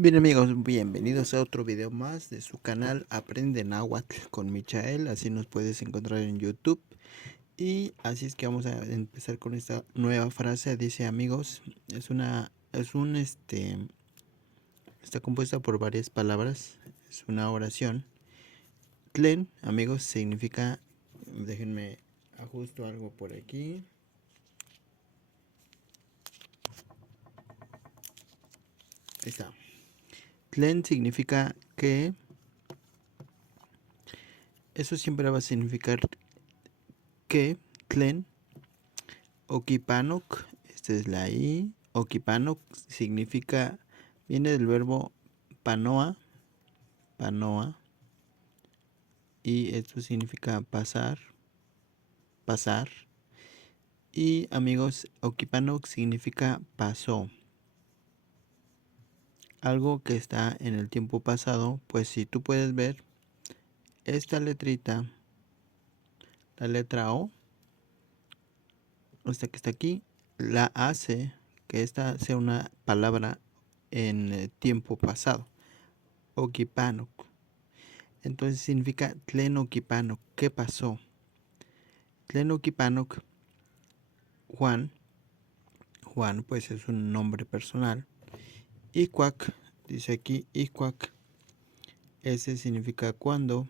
Bien amigos, bienvenidos a otro video más de su canal Aprende Náhuatl con Michael. Así nos puedes encontrar en YouTube. Y así es que vamos a empezar con esta nueva frase. Dice amigos, está compuesta por varias palabras. Es una oración. Tlen, amigos, significa, déjenme ajusto algo por aquí. Ahí está. Tlen significa que, eso siempre va a significar que. Tlen, Okipanok, esta es la I. Okipanok significa, viene del verbo panoa, y esto significa pasar, pasar. Y amigos, Okipanok significa pasó, algo que está en el tiempo pasado. Pues si tú puedes ver esta letrita, la letra O, esta que está aquí, la hace que esta sea una palabra en tiempo pasado. Okipanok. Entonces significa Tlen Okipanok, ¿qué pasó? Tlen Okipanok, Juan pues es un nombre personal. Icuac, dice aquí Icuac, ese significa cuando.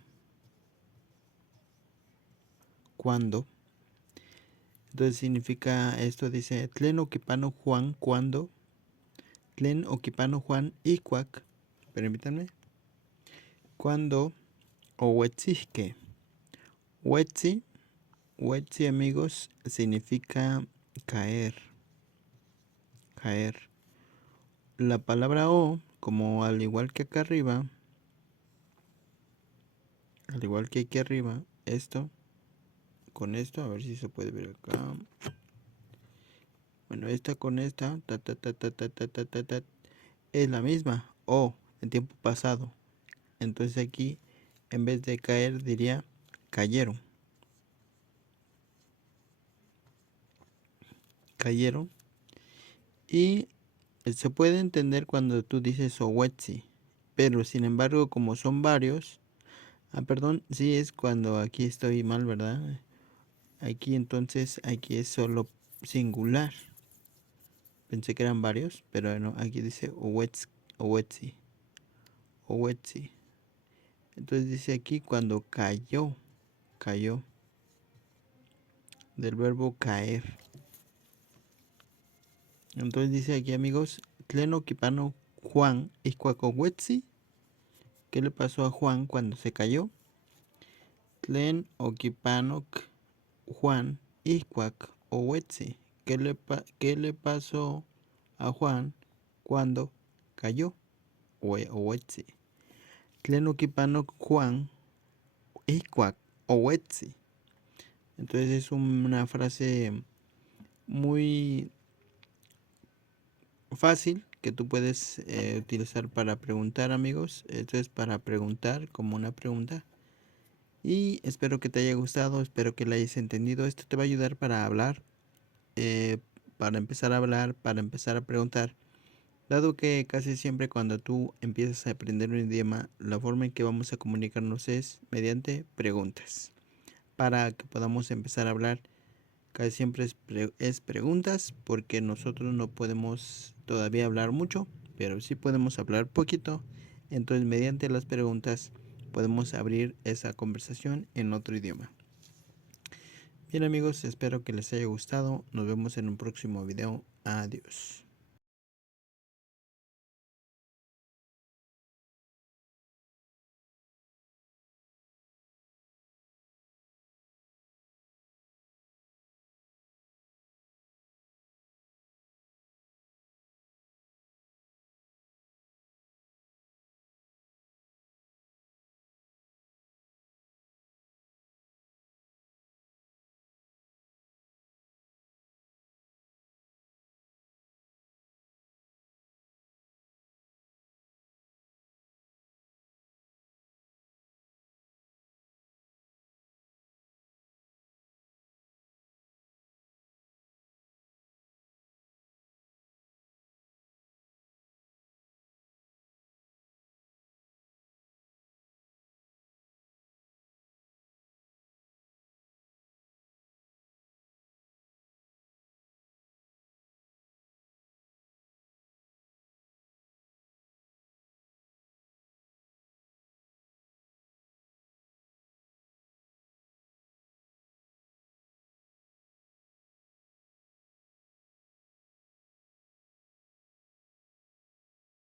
Entonces significa esto, dice Tlen Okipanok Juan, cuando. Tlen Okipanok Juan Icuac, permítanme, cuando Owetzihke. Wetzi amigos significa caer. La palabra O, como al igual que acá arriba, al igual que aquí arriba, esto, con esto, a ver si se puede ver acá. Bueno, esta con esta, es la misma, O, en tiempo pasado. Entonces aquí, en vez de caer, diría cayeron. Y se puede entender cuando tú dices Owetzi, pero sin embargo, como son varios, perdón, sí es cuando aquí estoy mal, ¿verdad? Aquí entonces, aquí es solo singular. Pensé que eran varios, pero no, aquí dice Owetzi. Entonces dice aquí cuando cayó, del verbo caer. Entonces dice aquí amigos, Tlen Okipano Juan Iscuacowetzi. ¿Qué le pasó a Juan cuando se cayó? Tlen Okipanok Juan Iscuac Owetzi. ¿Qué le pasó a Juan cuando cayó? Owetzi. Tlen Okipanok Juan Iscuac Owetzi. Entonces es una frase muy fácil que tú puedes utilizar para preguntar amigos. Esto es para preguntar como una pregunta. Y espero que te haya gustado, espero que la hayas entendido. Esto te va a ayudar para hablar, para empezar a hablar, para empezar a preguntar. Dado que casi siempre cuando tú empiezas a aprender un idioma, la forma en que vamos a comunicarnos es mediante preguntas. Para que podamos empezar a hablar, casi siempre es preguntas, porque nosotros no podemos todavía hablar mucho, pero sí podemos hablar poquito. Entonces mediante las preguntas podemos abrir esa conversación en otro idioma. Bien amigos, espero que les haya gustado. Nos vemos en un próximo video. Adiós.